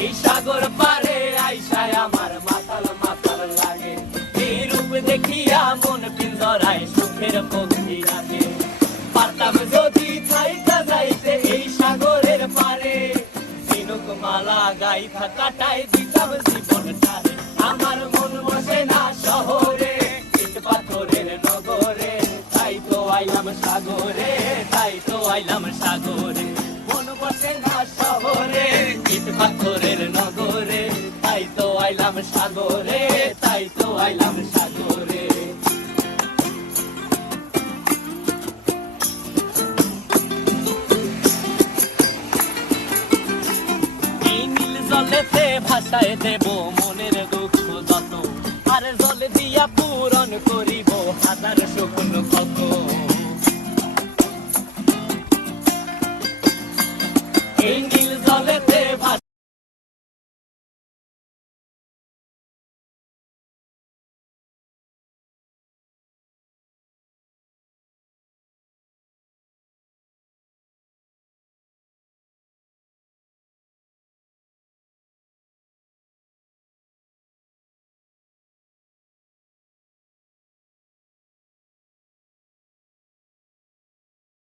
এই সাগর পারে আইসায় আমার মাতাল মাতাল লাগে, এই রূপ দেখিয়া মন পিঞ্জরায় সুখের পক্ষী রাখে। পারতাম যদি থাইকা যাইতে এই সাগরের পারে, ঝিনুক মালা গাইথা কাটাই দিতাম জীবনটারে। আমার মন বসে না শহরে, ইট পাথরের নগরে, তাই তো আইলাম সাগরে, তাই তো আইলাম সাগরে। মন বসে না শহরে, ইট পাথরের নগরে, তাই তো আইলাম সাগরে, তাই তো আইলাম সাগরে। এই নীল জলেতে ভাসায় দেব মনের দুঃখ যত, আর জলে দিয়া পূরণ করিব হাজার স্বপ্ন কত। এই নীল জলেতে